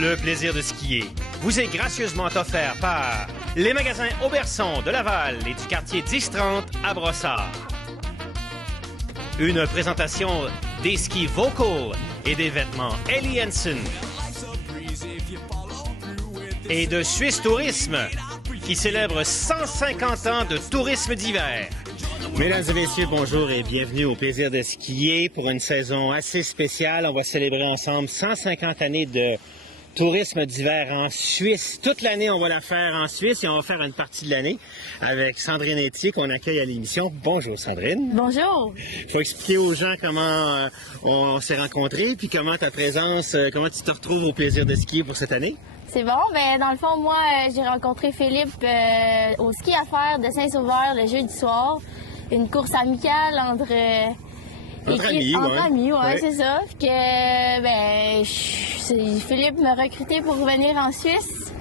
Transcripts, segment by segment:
Le plaisir de skier vous est gracieusement offert par les magasins Auberson de Laval et du quartier 1030 à Brossard. Une présentation des skis Vocal et des vêtements Ellie Hansen. Et de Suisse Tourisme, qui célèbre 150 ans de tourisme d'hiver. Mesdames et messieurs, bonjour et bienvenue au plaisir de skier pour une saison assez spéciale. On va célébrer ensemble 150 années de tourisme d'hiver en Suisse. Toute l'année, on va la faire en Suisse et on va faire une partie de l'année avec Sandrine Etier qu'on accueille à l'émission. Bonjour Sandrine. Bonjour. Il faut expliquer aux gens comment on s'est rencontrés puis comment ta présence, comment tu te retrouves au plaisir de skier pour cette année. C'est bon, ben dans le fond, moi, j'ai rencontré Philippe au ski à faire de Saint-Sauveur le jeudi soir. Une course amicale entre amis, ouais, c'est ça. Fait que, Philippe m'a recruté pour revenir en Suisse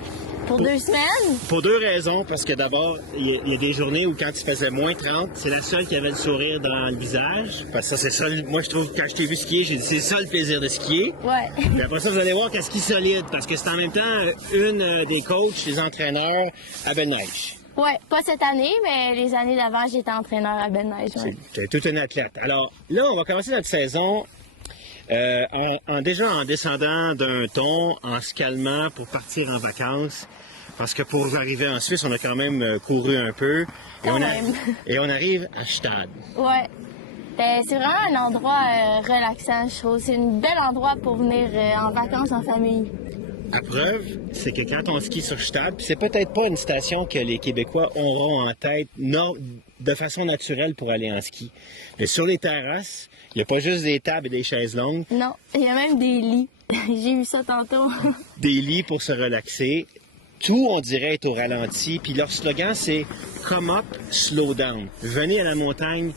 pour 2 semaines. Pour 2 raisons, parce que d'abord, il y a des journées où quand il faisait moins 30, c'est la seule qui avait le sourire dans le visage. Parce que ça, c'est ça, moi je trouve, quand je t'ai vu skier, j'ai dit c'est ça le plaisir de skier. Ouais. Puis après ça, vous allez voir qu'elle skie solide, parce que c'est en même temps une des coachs, des entraîneurs à Belle-Neige. Oui, pas cette année, mais les années d'avant, j'étais entraîneur à Belle-Neige. Ouais. Tu es toute une athlète. Alors là, on va commencer notre saison déjà en descendant d'un ton, en se calmant pour partir en vacances. Parce que pour arriver en Suisse, on a quand même couru un peu. Et on arrive à Stade. Oui. Ben, c'est vraiment un endroit relaxant, je trouve. C'est un bel endroit pour venir en vacances en famille. À preuve, c'est que quand on skie sur Stade, c'est peut-être pas une station que les Québécois auront en tête de façon naturelle pour aller en ski. Mais sur les terrasses, il n'y a pas juste des tables et des chaises longues. Non, il y a même des lits. J'ai vu ça tantôt. Des lits pour se relaxer. Tout, on dirait, est au ralenti. Puis leur slogan, c'est « Come up, slow down ». Venez à la montagne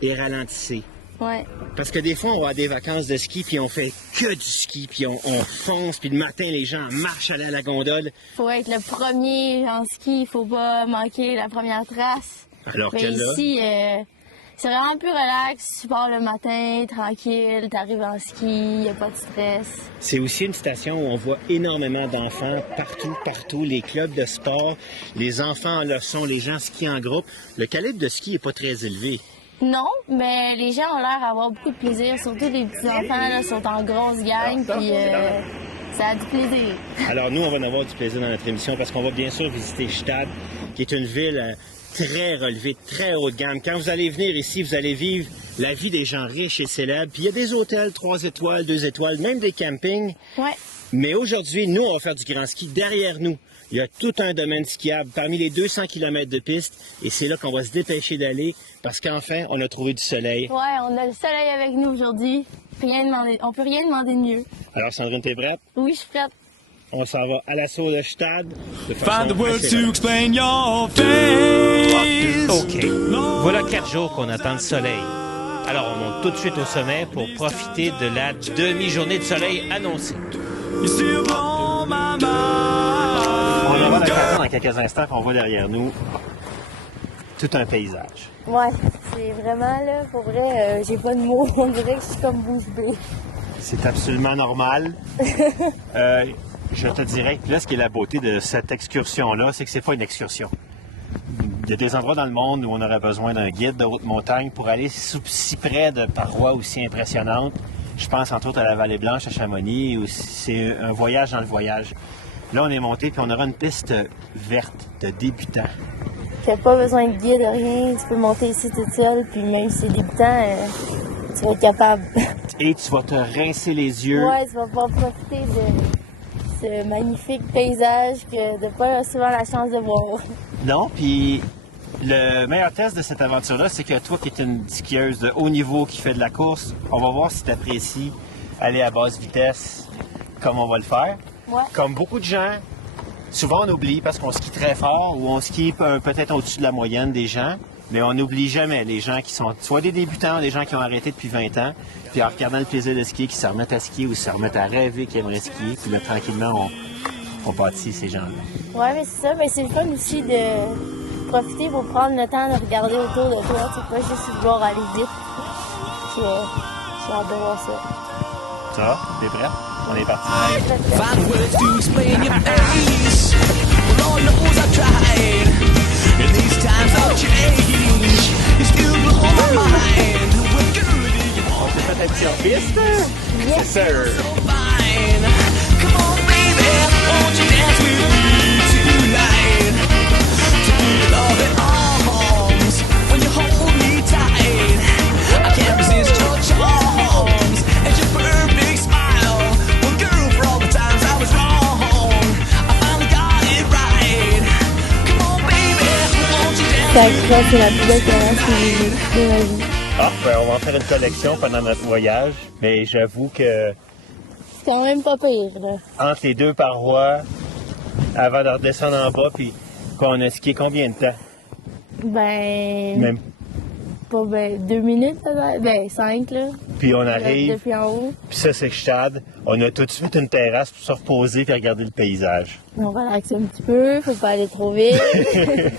et ralentissez. Ouais. Parce que des fois, on va à des vacances de ski, puis on fait que du ski, puis on fonce, puis le matin, les gens marchent aller à la gondole. Faut être le premier en ski, faut pas manquer la première trace. Alors que là... ici, c'est vraiment plus relax. Tu pars le matin, tranquille, t'arrives en ski, y a pas de stress. C'est aussi une station où on voit énormément d'enfants partout. Les clubs de sport, les enfants en leçon, les gens skient en groupe. Le calibre de ski est pas très élevé. Non, mais les gens ont l'air d'avoir beaucoup de plaisir, surtout les petits-enfants là, sont en grosse gang, puis ça a du plaisir. Alors nous, on va en avoir du plaisir dans notre émission parce qu'on va bien sûr visiter Stade, qui est une ville très relevée, très haut de gamme. Quand vous allez venir ici, vous allez vivre la vie des gens riches et célèbres. Puis il y a des hôtels 3 étoiles, 2 étoiles, même des campings. Ouais. Mais aujourd'hui, nous, on va faire du grand ski derrière nous. Il y a tout un domaine skiable parmi les 200 km de piste et c'est là qu'on va se dépêcher d'aller parce qu'enfin, on a trouvé du soleil. Ouais, on a le soleil avec nous aujourd'hui. On peut rien demander de mieux. Alors, Sandrine, t'es prête? Oui, je suis prête. On s'en va à l'assaut de Stade. Find the words to explain your face. OK. Voilà 4 jours qu'on attend le soleil. Alors, on monte tout de suite au sommet pour profiter de la demi-journée de soleil annoncée. You still blow my mind. On aura l'occasion dans quelques instants qu'on voit derrière nous tout un paysage. Ouais, c'est vraiment là, pour vrai, j'ai pas de mots. On dirait que je suis comme bouche bée. C'est absolument normal. Je te dirais que là, ce qui est la beauté de cette excursion-là, c'est que c'est pas une excursion. Il y a des endroits dans le monde où on aurait besoin d'un guide de haute montagne pour aller si près de parois aussi impressionnantes. Je pense entre autres à la Vallée Blanche, à Chamonix, où c'est un voyage dans le voyage. Là, on est monté, puis on aura une piste verte de débutants. Tu n'as pas besoin de guide, rien. Tu peux monter ici toute seule, puis même si c'est débutant, tu vas être capable. Et tu vas te rincer les yeux. Ouais, tu vas pouvoir profiter de ce magnifique paysage que tu n'as pas souvent la chance de voir. Non, puis le meilleur test de cette aventure-là, c'est que toi qui es une skieuse de haut niveau qui fait de la course, on va voir si tu apprécies aller à basse vitesse comme on va le faire. Ouais. Comme beaucoup de gens, souvent on oublie parce qu'on skie très fort ou on skie peut-être au-dessus de la moyenne des gens, mais on n'oublie jamais les gens qui sont soit des débutants, des gens qui ont arrêté depuis 20 ans, puis en regardant le plaisir de skier, qui se remettent à skier ou se remettent à rêver qu'ils aimeraient skier, puis là, tranquillement, on bâtit ces gens-là. Ouais, mais c'est ça, mais c'est le fun aussi de profiter pour prendre le temps de regarder autour de toi, c'est pas juste vouloir aller vite. J'ai hâte de voir ça. Ça va? T'es prêt? On est parti. Find words to explain your face. Well, Lord knows I've tried. And these times I'll change. You still blow my mind. Well, girl, do you On want s'est fait un petit hors-piste? Yes. C'est sûr. so fine? Come on, baby, won't you dance with me tonight? To feel love in arms when you hold me tight. I can't resist your charms and your perfect smile. Well, girl, for all the times I was wrong, I finally got it right. Come on, baby, won't you dance Ça with croit, c'est la plus belle caresse que j'ai vue de ma vie. Ah, ben, on va en faire une collection pendant notre voyage. Mais j'avoue que C'est quand même pas pire, là. entre les deux parois, avant de redescendre en bas, puis quoi, on a skié combien de temps? Ben, Même. pas 2 minutes, peut-être. Ben, 5, là. Puis on arrive, Depuis en haut. puis ça c'est Gstaad. On a tout de suite une terrasse pour se reposer puis regarder le paysage. On relaxe un petit peu, faut pas aller trop vite.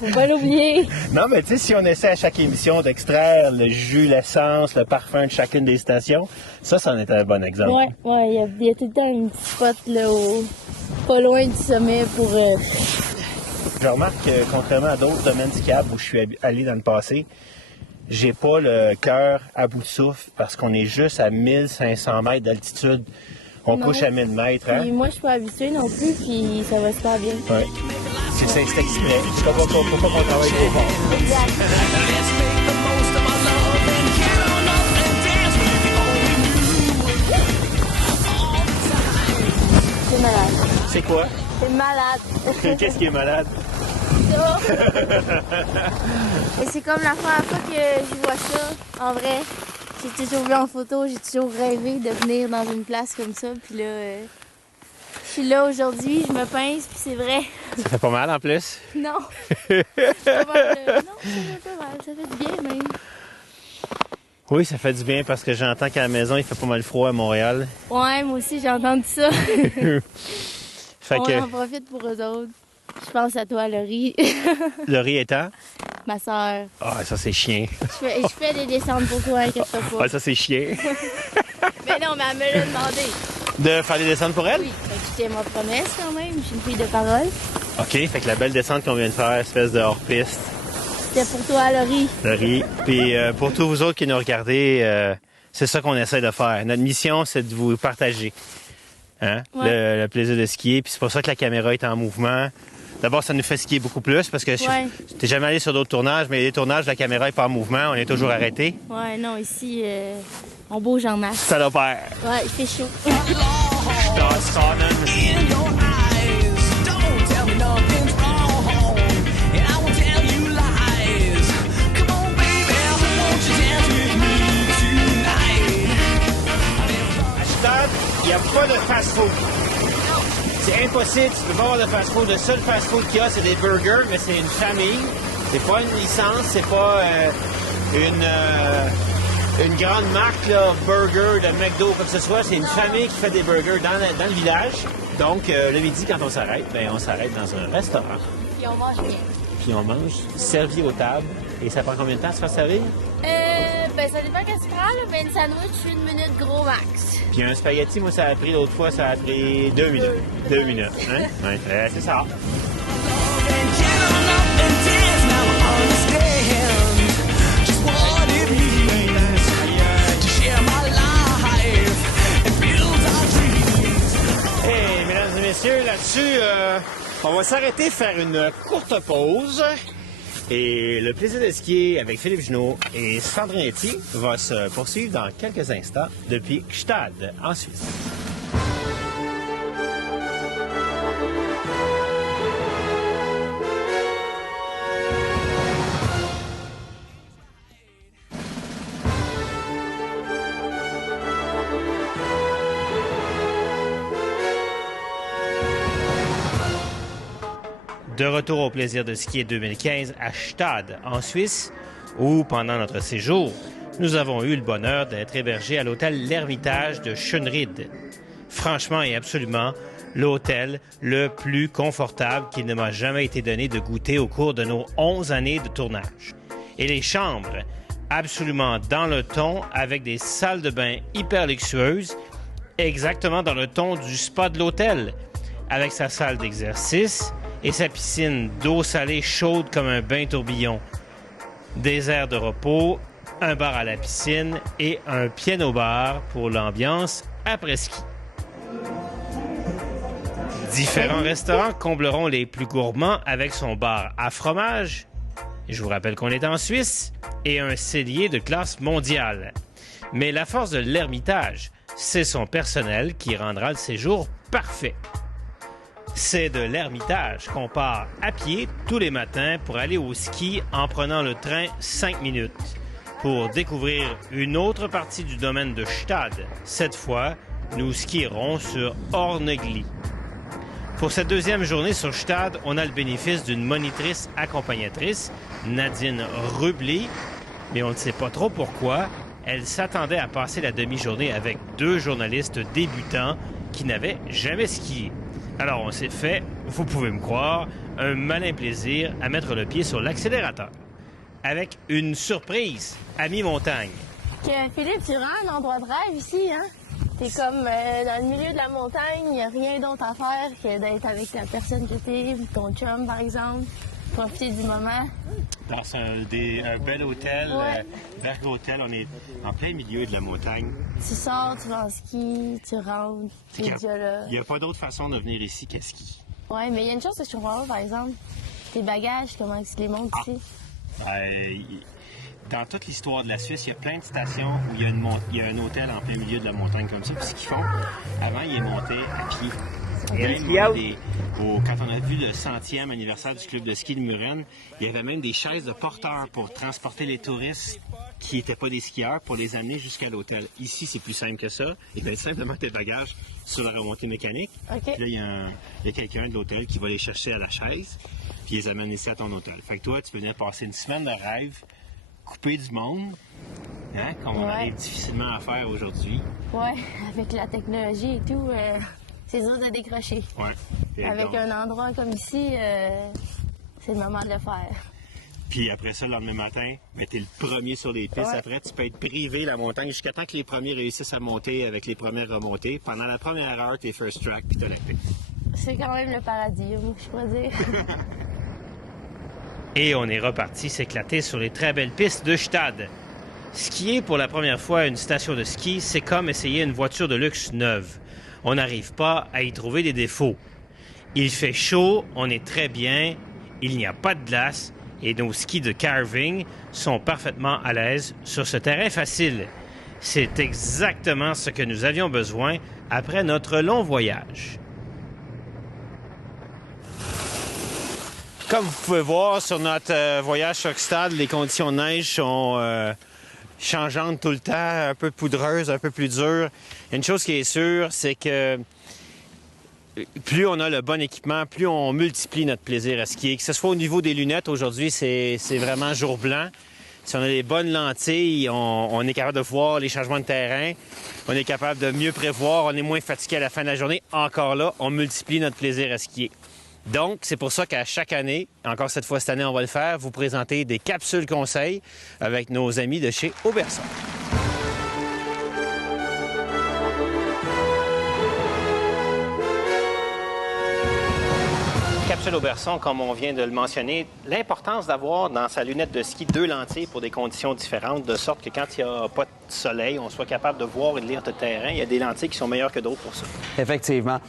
Faut pas l'oublier. Non, mais tu sais, si on essaie à chaque émission d'extraire le jus, l'essence, le parfum de chacune des stations, ça en est un bon exemple. Ouais, il y a tout le temps un petit spot, là, pas loin du sommet pour. Je remarque que, contrairement à d'autres domaines skiables où je suis allé dans le passé, j'ai pas le cœur à bout de souffle parce qu'on est juste à 1500 mètres d'altitude. On Non. couche à 1000 mètres, hein? Puis moi, je suis pas habituée non plus, puis ça va super bien. Ouais. C'est exprès. Je comprends pas qu'on travaille trop fort. Exact. Let's make the most of our love and get on up and dance with the only you. C'est malade. C'est quoi? C'est malade. Qu'est-ce qui est malade? Ça. Et c'est comme la première fois que je vois ça, en vrai. J'ai toujours vu en photo, j'ai toujours rêvé de venir dans une place comme ça. Puis là, je suis là aujourd'hui, je me pince, puis c'est vrai. Ça fait pas mal en plus. Non. C'est pas mal, non, ça fait pas mal. Ça fait du bien même. Oui, ça fait du bien parce que j'entends qu'à la maison, il fait pas mal froid à Montréal. Ouais, moi aussi, j'ai entendu ça. Fait On que en profite pour eux autres. Je pense à toi, Laurie, le riz étant. ma soeur. Ah, ça c'est chien. Je fais des descentes pour toi, inquiète-toi pas. Ah, ça c'est chien. Mais non, mais elle me l'a demandé. De faire des descentes pour elle? Oui, fait que je tiens ma promesse quand même. Je suis une fille de parole. OK, fait que la belle descente qu'on vient de faire, espèce de hors-piste, C'était pour toi, Laurie. le riz. Puis pour tous vous autres qui nous regardez, c'est ça qu'on essaie de faire. Notre mission, c'est de vous partager hein? Ouais. Le plaisir de skier. Puis c'est pour ça que la caméra est en mouvement. D'abord, ça nous fait skier beaucoup plus parce que Ouais. t'es jamais allé sur d'autres tournages, mais les tournages, la caméra est pas en mouvement, on est toujours arrêté. Ouais, non, ici, on bouge en masse. Ça l'opère. Ouais, il fait chaud. In your eyes, don't tell me nothing's wrong, and I won't tell you lies. Come on, baby, won't you dance with me tonight? À Gstaad, il n'y a pas de fast-food. C'est impossible, tu peux pas avoir de fast-food. Le seul fast-food qu'il y a, c'est des burgers, mais c'est une famille. C'est pas une licence, c'est pas une grande marque, là, burger, de McDo, quoi que ce soit. C'est une famille qui fait des burgers dans le village. Donc, le midi, quand on s'arrête, on s'arrête dans un restaurant. Puis on mange bien. Puis on mange servi aux tables. Et ça prend combien de temps à se faire servir? Ça dépend qu'est-ce que tu prends, là. Ben, une sandwich, 1 minute gros max. Puis un spaghetti, moi, ça a pris l'autre fois, ça a pris 2 minutes. 2 minutes, hein? Ouais, c'est ça. And get on up and dance, now I understand just what it means to share my life and build our dreams. Hey, mesdames et messieurs, là-dessus, on va s'arrêter faire une courte pause. Et le plaisir de skier avec Philippe Junot et Sandrine Etier va se poursuivre dans quelques instants depuis Gstaad, en Suisse. De retour au plaisir de skier 2015 à Gstaad, en Suisse, où, pendant notre séjour, nous avons eu le bonheur d'être hébergés à l'hôtel L'Ermitage de Schönried. Franchement et absolument, l'hôtel le plus confortable qu'il ne m'a jamais été donné de goûter au cours de nos 11 années de tournage. Et les chambres, absolument dans le ton, avec des salles de bain hyper luxueuses exactement dans le ton du spa de l'hôtel, avec sa salle d'exercice et sa piscine d'eau salée chaude comme un bain tourbillon, des aires de repos, un bar à la piscine et un piano-bar pour l'ambiance après-ski. Différents restaurants combleront les plus gourmands avec son bar à fromage. Je vous rappelle qu'on est en Suisse et un cellier de classe mondiale. Mais la force de l'Ermitage, c'est son personnel qui rendra le séjour parfait. C'est de l'Ermitage qu'on part à pied tous les matins pour aller au ski en prenant le train 5 minutes pour découvrir une autre partie du domaine de Stade. Cette fois, nous skierons sur Ornegli. Pour cette deuxième journée sur Stade, on a le bénéfice d'une monitrice accompagnatrice, Nadine Rubli, mais on ne sait pas trop pourquoi. Elle s'attendait à passer la demi-journée avec 2 journalistes débutants qui n'avaient jamais skié. Alors on s'est fait, vous pouvez me croire, un malin plaisir à mettre le pied sur l'accélérateur. Avec une surprise à mi-montagne. Philippe, tu rends un endroit de rêve ici, hein? T'es comme dans le milieu de la montagne, il n'y a rien d'autre à faire que d'être avec la personne que t'es, ton chum par exemple, profiter du moment. Dans un bel hôtel, Ouais. Berg Hôtel, on est en plein milieu de la montagne. Tu sors, tu vas en ski, tu rentres, tu es déjà là. Il n'y a pas d'autre façon de venir ici qu'à ski. Ouais, mais il y a une chose que je trouve pas, par exemple. Tes bagages, comment tu les montes ici? Dans toute l'histoire de la Suisse, il y a plein de stations où il y a un hôtel en plein milieu de la montagne comme ça. Puis ce qu'ils font, avant, ils montaient à pied. Quand on a vu le 100e anniversaire du club de ski de Muren, il y avait même des chaises de porteurs pour transporter les touristes qui n'étaient pas des skieurs pour les amener jusqu'à l'hôtel. Ici, c'est plus simple que ça. Ils mettent simplement tes bagages sur la remontée mécanique. OK. Puis là, il y a quelqu'un de l'hôtel qui va les chercher à la chaise, puis ils les amène ici à ton hôtel. Fait que toi, tu peux venir passer une semaine de rêve, couper du monde, hein, comme on arrive difficilement à faire aujourd'hui. Ouais, avec la technologie et tout, c'est dur de décrocher. Ouais. Et Avec donc, un endroit comme ici, c'est le moment de le faire. Puis après ça, le lendemain matin, ben, t'es le premier sur les pistes. Ouais. Après, tu peux être privé la montagne jusqu'à temps que les premiers réussissent à monter avec les premières remontées. Pendant la première heure, t'es first track puis t'as la paix. C'est quand même le paradis, moi, je pourrais dire. Et on est reparti s'éclater sur les très belles pistes de Stade. Skier pour la première fois à une station de ski, c'est comme essayer une voiture de luxe neuve. On n'arrive pas à y trouver des défauts. Il fait chaud, on est très bien, il n'y a pas de glace et nos skis de carving sont parfaitement à l'aise sur ce terrain facile. C'est exactement ce que nous avions besoin après notre long voyage. Comme vous pouvez voir sur notre voyage sur Stade, les conditions de neige sont changeantes tout le temps, un peu poudreuses, un peu plus dures. Une chose qui est sûre, c'est que plus on a le bon équipement, plus on multiplie notre plaisir à skier. Que ce soit au niveau des lunettes, aujourd'hui, c'est vraiment jour blanc. Si on a les bonnes lentilles, on est capable de voir les changements de terrain. On est capable de mieux prévoir. On est moins fatigué à la fin de la journée. Encore là, on multiplie notre plaisir à skier. Donc, c'est pour ça qu'à chaque année, encore cette fois cette année, on va le faire, vous présenter des capsules conseils avec nos amis de chez Auberson. Capsule Auberson, comme on vient de le mentionner, l'importance d'avoir dans sa lunette de ski 2 lentilles pour des conditions différentes, de sorte que quand il n'y a pas de soleil, on soit capable de voir et de lire le terrain. Il y a des lentilles qui sont meilleures que d'autres pour ça. Effectivement.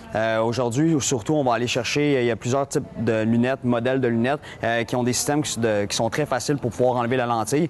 Aujourd'hui, surtout, on va aller chercher, il y a plusieurs types de lunettes, modèles de lunettes, qui ont des systèmes qui sont très faciles pour pouvoir enlever la lentille.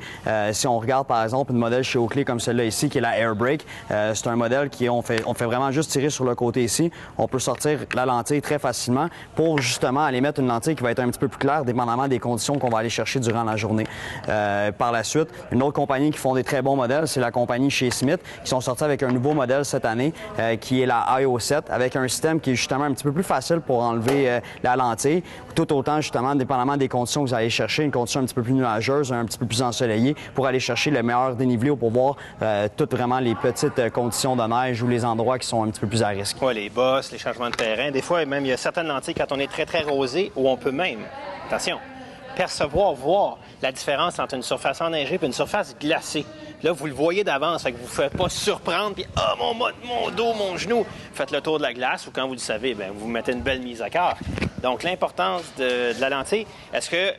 Si on regarde, par exemple, une modèle chez Oakley comme celle-là ici, qui est la Airbrake, c'est un modèle on fait vraiment juste tirer sur le côté ici. On peut sortir la lentille très facilement pour justement aller mettre une lentille qui va être un petit peu plus claire, dépendamment des conditions qu'on va aller chercher durant la journée. Par la suite, une autre compagnie qui font des très bons modèles, c'est la compagnie chez Smith, qui sont sortis avec un nouveau modèle cette année, qui est la IO7, avec un système qui est justement un petit peu plus facile pour enlever la lentille, tout autant justement, dépendamment des conditions que vous allez chercher, une condition un petit peu plus nuageuse, un petit peu plus ensoleillée, pour aller chercher le meilleur dénivelé pour voir toutes vraiment les petites conditions de neige ou les endroits qui sont un petit peu plus à risque. Oui, les bosses, les changements de terrain. Des fois, même, il y a certaines lentilles, quand on est très, très rosé, où on peut même, attention, voir la différence entre une surface enneigée et une surface glacée. Là, vous le voyez d'avance, fait que vous ne vous faites pas surprendre, puis « Ah, mon dos, mon genou! » Faites le tour de la glace, ou quand vous le savez, bien, vous mettez une belle mise à cœur. Donc, l'importance de la lentille, est-ce que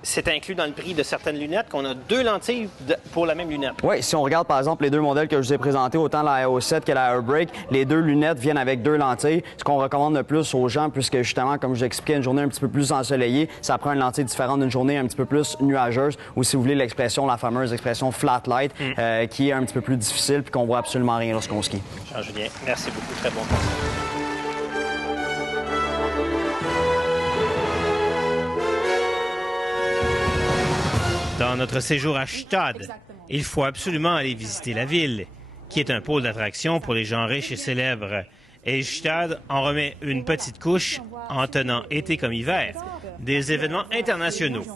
c'est inclus dans le prix de certaines lunettes, qu'on a 2 lentilles pour la même lunette? Oui, si on regarde par exemple les 2 modèles que je vous ai présentés, autant la AO7 que la Airbreak, les 2 lunettes viennent avec 2 lentilles. Ce qu'on recommande le plus aux gens, puisque justement, comme je vous expliquais, une journée un petit peu plus ensoleillée, ça prend une lentille différente d'une journée un petit peu plus nuageuse, ou si vous voulez l'expression, la fameuse expression flat light, qui est un petit peu plus difficile puis qu'on voit absolument rien lorsqu'on skie. Jean-Julien, merci beaucoup, très bon conseil. Dans notre séjour à Stade, il faut absolument aller visiter la ville, qui est un pôle d'attraction pour les gens riches et célèbres. Et Stade en remet une petite couche en tenant, été comme hiver, des événements internationaux.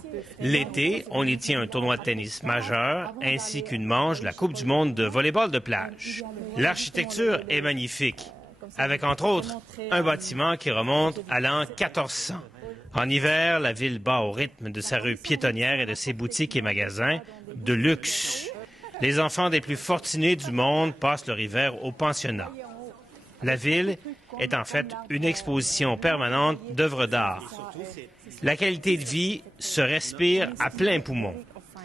L'été, on y tient un tournoi de tennis majeur ainsi qu'une manche de la Coupe du monde de volley-ball de plage. L'architecture est magnifique, avec entre autres un bâtiment qui remonte à l'an 1400. En hiver, la ville bat au rythme de sa rue piétonnière et de ses boutiques et magasins de luxe. Les enfants des plus fortunés du monde passent leur hiver au pensionnat. La ville est en fait une exposition permanente d'œuvres d'art. La qualité de vie se respire à plein poumon.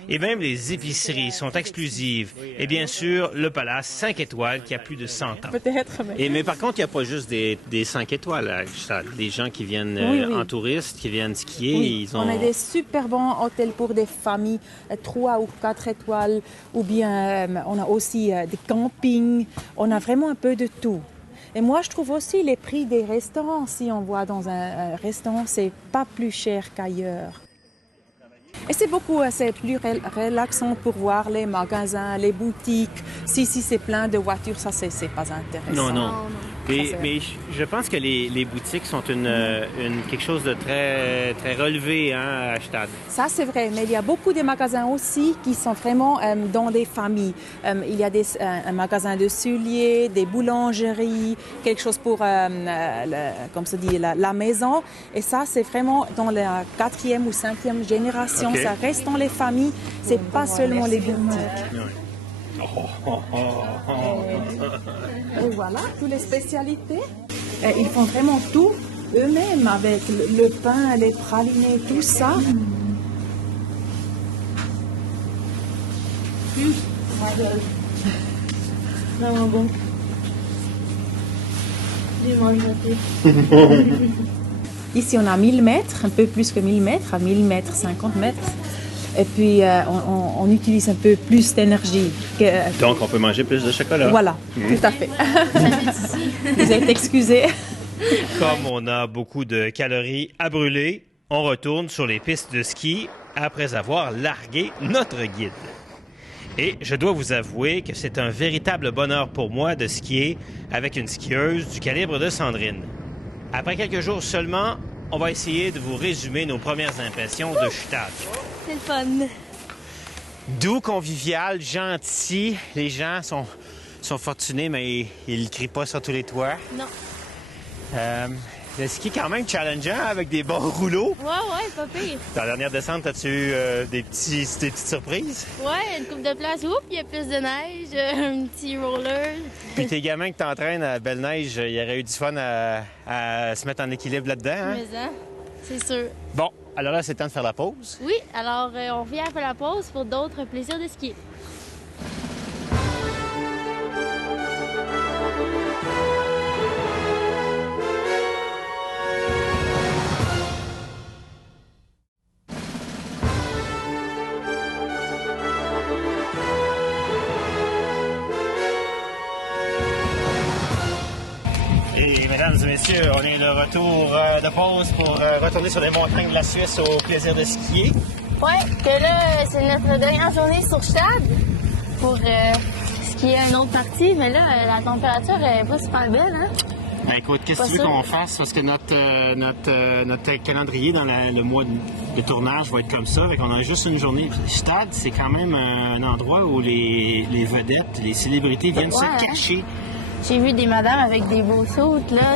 Et même les épiceries sont exclusives. Et bien sûr, le Palace 5 étoiles qui a plus de 100 ans. Peut-être, mais... Mais par contre, il n'y a pas juste des 5 étoiles à Stade. Des gens qui viennent en touriste, qui viennent skier. Oui, on a des super bons hôtels pour des familles, 3 ou 4 étoiles. Ou bien, on a aussi des campings. On a vraiment un peu de tout. Et moi, je trouve aussi les prix des restaurants. Si on voit dans un restaurant, c'est pas plus cher qu'ailleurs. Et c'est plus relaxant pour voir les magasins, les boutiques. Si c'est plein de voitures, ça, c'est pas intéressant. Non. Mais je pense que les boutiques sont quelque chose de très, très relevé à Stade. Ça, c'est vrai, mais il y a beaucoup de magasins aussi qui sont vraiment dans des familles. Il y a un magasin de souliers, des boulangeries, quelque chose pour, comme se dit, la maison. Et ça, c'est vraiment dans la 4e ou 5e génération. Okay. Ça reste dans les familles, c'est pas seulement les boutiques. Et voilà, toutes les spécialités. Et ils font vraiment tout eux-mêmes avec le pain, les pralinés, tout ça. Vraiment bon. Je mange pas. Ici, on a 1000 mètres, un peu plus que 1000 mètres, à 1000 mètres, 50 mètres. Et puis, on utilise un peu plus d'énergie. Donc, on peut manger plus de chocolat. Voilà, tout à fait. Vous êtes excusés. Comme on a beaucoup de calories à brûler, on retourne sur les pistes de ski après avoir largué notre guide. Et je dois vous avouer que c'est un véritable bonheur pour moi de skier avec une skieuse du calibre de Sandrine. Après quelques jours seulement, on va essayer de vous résumer nos premières impressions de Stade. C'est le fun. Doux, convivial, gentil. Les gens sont fortunés, mais ils ne crient pas sur tous les toits. Non. Le ski quand même challengeant avec des bons rouleaux. Ouais, pas pire. Dans la dernière descente, as-tu eu des petites surprises? Ouais, une coupe de place. Oups, il y a plus de neige, un petit roller. Puis tes gamins que t'entraînes à belle neige, il y aurait eu du fun à se mettre en équilibre là-dedans, hein? Mais ça, c'est sûr. Bon, alors là, c'est le temps de faire la pause. Oui, alors on revient après la pause pour d'autres plaisirs de ski. Et mesdames et messieurs, on est de retour de pause pour retourner sur les montagnes de la Suisse au plaisir de skier. Ouais, que là, c'est notre dernière journée sur Stade pour skier une autre partie, mais là, la température est pas super belle, hein? Ben écoute, qu'est-ce que tu veux qu'on fasse? Parce que notre calendrier dans le mois de tournage va être comme ça, donc on a juste une journée. Stade, c'est quand même un endroit où les vedettes, les célébrités viennent se cacher J'ai vu des madames avec des beaux sautes, là.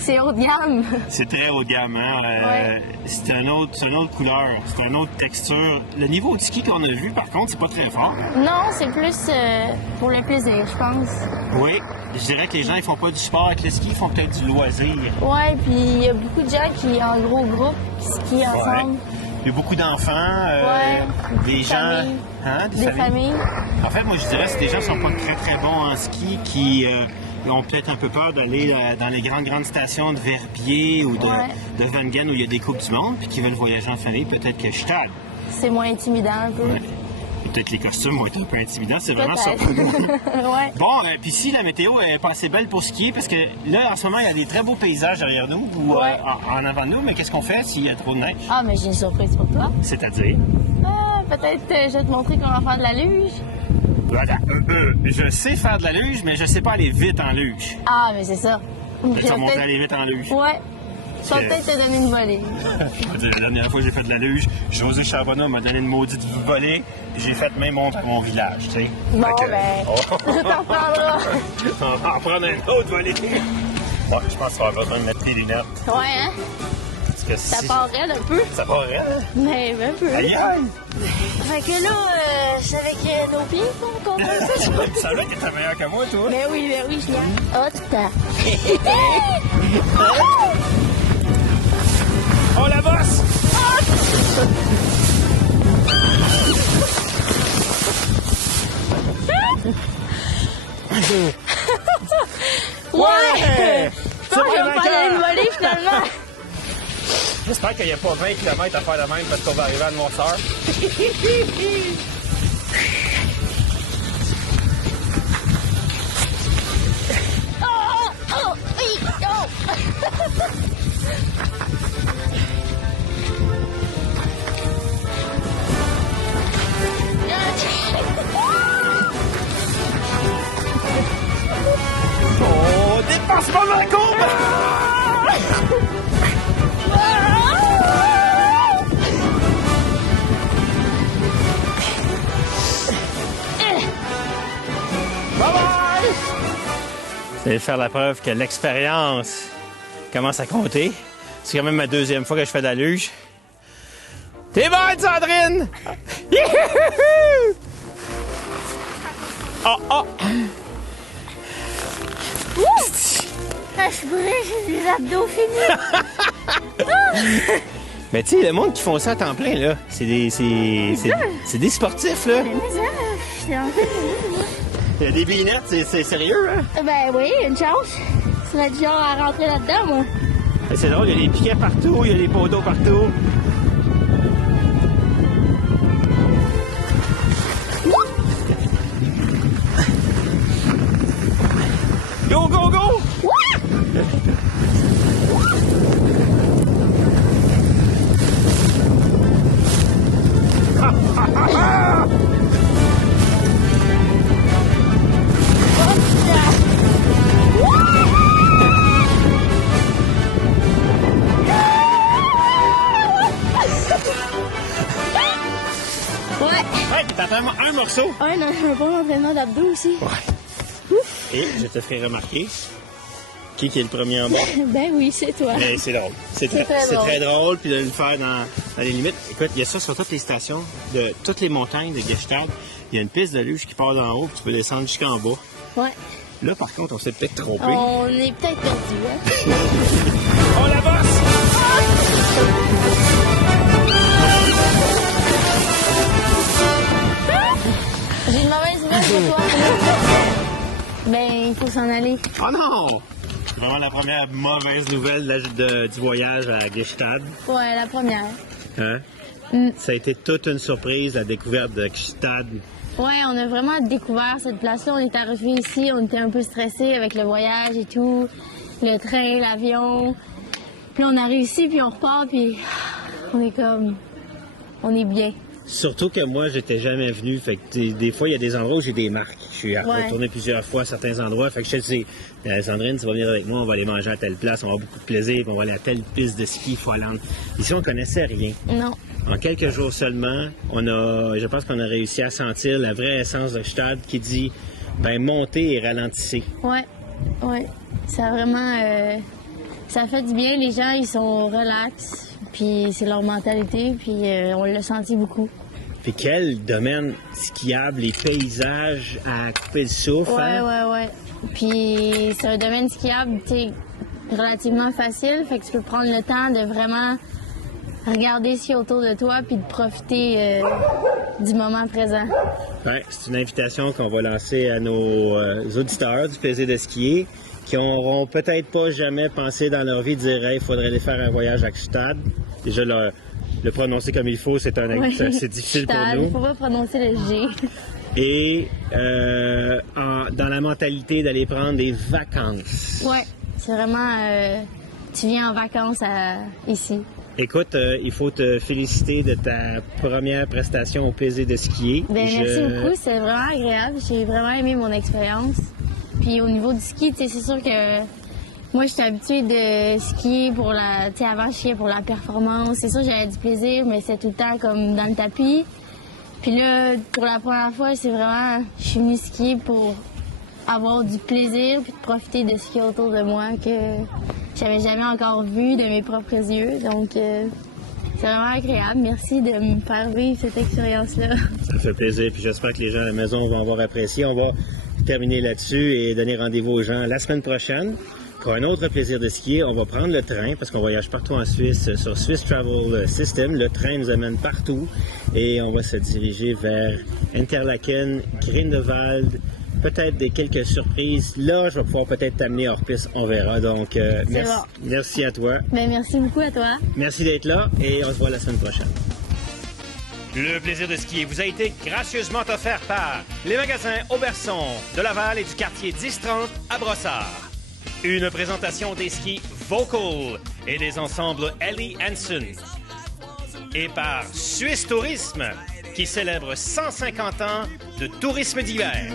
C'est haut de gamme. C'est très haut de gamme, hein? Ouais. C'est une autre couleur, c'est une autre texture. Le niveau de ski qu'on a vu, par contre, c'est pas très fort. Non, c'est plus pour le plaisir, je pense. Oui, je dirais que les gens, ils font pas du sport avec le ski, ils font peut-être du loisir. Ouais, puis il y a beaucoup de gens qui, en gros groupe, qui skient ensemble. Il y a beaucoup d'enfants, des gens... familles. Hein, Des familles. En fait, moi, je dirais que c'est des gens qui sont pas très, très bons en ski, qui ont peut-être un peu peur d'aller dans les grandes stations de Verbier ou de Wengen où il y a des Coupes du Monde, puis qui veulent voyager en famille, peut-être que Gstaad. C'est moins intimidant un peu. Ouais. Peut-être les costumes vont être un peu intimidants, c'est vraiment ça. Ouais. Bon, puis si la météo est pas assez belle pour skier, parce que là, en ce moment, il y a des très beaux paysages derrière nous ou en avant de nous, mais qu'est-ce qu'on fait s'il y a trop de neige? Ah, mais j'ai une surprise pour toi. C'est-à-dire? Ah, peut-être je vais te montrer comment faire de la luge. Voilà. Je sais faire de la luge, mais je sais pas aller vite en luge. Ah, mais c'est ça. Tu vas montrer aller vite en luge. Ouais. Ça va peut-être te donner une volée. Je veux dire, la dernière fois que j'ai fait de la luge, José Charbonneau m'a donné une maudite volée, puis j'ai fait même honte à mon village, tu sais. Bon, Fait que- ben, je t'en reprendrai. On va en prendre une autre volée. Bon, je pense qu'on va avoir besoin de mettre tes lunettes. Ouais, hein? Parce que Ça si... part raide un peu. Ça part raide. Mais un peu. Aïe aïe! Fait que là, c'est avec nos pieds qu'on fait ça. Ça va que t'es meilleur que moi, toi. Ben oui, je l'ai. Oh, tout à. Oh, la bosse! Ouais! C'est Je pas vais me faire vainqueur. une volée finalement. J'espère qu'il n'y a pas 20 km à faire de même parce qu'on va arriver à Noirceur. Oh, oh, oui, oh. Oh, dépassement de la courbe! Bye bye! C'est faire la preuve que l'expérience commence à compter. C'est quand même ma deuxième fois que je fais de la luge. T'es bonne, Sandrine! Youhou! Oh, oh! Ah, je suis brûlée, j'ai des abdos finis. Mais tu sais, le monde qui font ça à temps plein, là, c'est des sportifs, là. Mais ça, j'étais en fait. Il y a des binettes, c'est sérieux, hein? Ben oui, une chance. Je serais du genre à rentrer là-dedans, moi. C'est drôle, il y a des piquets partout, il y a des pots d'eau partout. Go, go, go! Ouais. Ouais, t'attends un morceau. Un bon entraînement d'abdos aussi. Et je te ferai remarquer qui est le premier en bas. Ben oui, c'est toi. Mais c'est drôle. C'est très très drôle, puis de le faire dans les limites. Écoute, il y a ça sur toutes les stations, de toutes les montagnes de Gstaad. Il y a une piste de luge qui part d'en haut, puis tu peux descendre jusqu'en bas. Ouais. Là, par contre, on s'est peut-être trompé. On est peut-être perdu, hein? Oh, la bosse! J'ai une mauvaise nouvelle pour toi. Ben, il faut s'en aller. Oh non! C'est vraiment la première mauvaise nouvelle du voyage à Gstaad. Ouais, la première. Hein? Ça a été toute une surprise, la découverte de Gstaad. Ouais, on a vraiment découvert cette place-là. On est arrivé ici, on était un peu stressés avec le voyage et tout. Le train, l'avion. Puis on a réussi, puis on repart, puis on est comme... On est bien. Surtout que moi, j'étais jamais venu. Fait que des fois, il y a des endroits où j'ai des marques. Je suis retourné plusieurs fois à certains endroits. Fait que je te dis, Sandrine, tu vas venir avec moi, on va aller manger à telle place, on va avoir beaucoup de plaisir, puis on va aller à telle piste de ski follante. Ici, on connaissait rien. Non. En quelques jours seulement, je pense qu'on a réussi à sentir la vraie essence de Gstaad qui dit ben montez et ralentissez. Ouais, ouais. Ça a vraiment... ça fait du bien. Les gens, ils sont relax. Puis c'est leur mentalité. Puis on l'a senti beaucoup. Puis quel domaine skiable, les paysages à couper le souffle. Ouais, hein? ouais. Puis c'est un domaine skiable, tu sais, relativement facile. Fait que tu peux prendre le temps de vraiment regarder ce qu'il y a autour de toi puis de profiter du moment présent. Ouais, c'est une invitation qu'on va lancer à nos auditeurs du plaisir de skier qui n'auront peut-être pas jamais pensé dans leur vie de dire hey, il faudrait aller faire un voyage à Gstaad. Déjà, le prononcer comme il faut, c'est c'est difficile pour nous. Il faut pas prononcer le G. Et dans la mentalité d'aller prendre des vacances. Ouais, c'est vraiment... tu viens en vacances ici. Écoute, il faut te féliciter de ta première prestation au plaisir de skier. Ben, merci beaucoup, c'est vraiment agréable. J'ai vraiment aimé mon expérience. Puis au niveau du ski, c'est sûr que moi, j'étais habituée de skier pour la... Tu sais, avant, je skiais pour la performance. C'est sûr, j'avais du plaisir, mais c'est tout le temps comme dans le tapis. Puis là, pour la première fois, c'est vraiment... Je suis venue skier pour avoir du plaisir puis de profiter de ce qu'il y a autour de moi que j'avais jamais encore vu de mes propres yeux. Donc, c'est vraiment agréable. Merci de me faire vivre cette expérience-là. Ça fait plaisir. Puis j'espère que les gens à la maison vont avoir apprécié. On va terminer là-dessus et donner rendez-vous aux gens la semaine prochaine. Pour un autre plaisir de skier, on va prendre le train parce qu'on voyage partout en Suisse sur Swiss Travel System. Le train nous amène partout et on va se diriger vers Interlaken, Grindelwald, peut-être quelques surprises. Là, je vais pouvoir peut-être t'amener hors piste, on verra. Donc, merci à toi. Ben, merci beaucoup à toi. Merci d'être là et on se voit la semaine prochaine. Le plaisir de skier vous a été gracieusement offert par les magasins Auberson de Laval et du quartier 1030 à Brossard. Une présentation des skis Vocal et des ensembles Ellie Hansen. Et par Suisse Tourisme, qui célèbre 150 ans de tourisme d'hiver.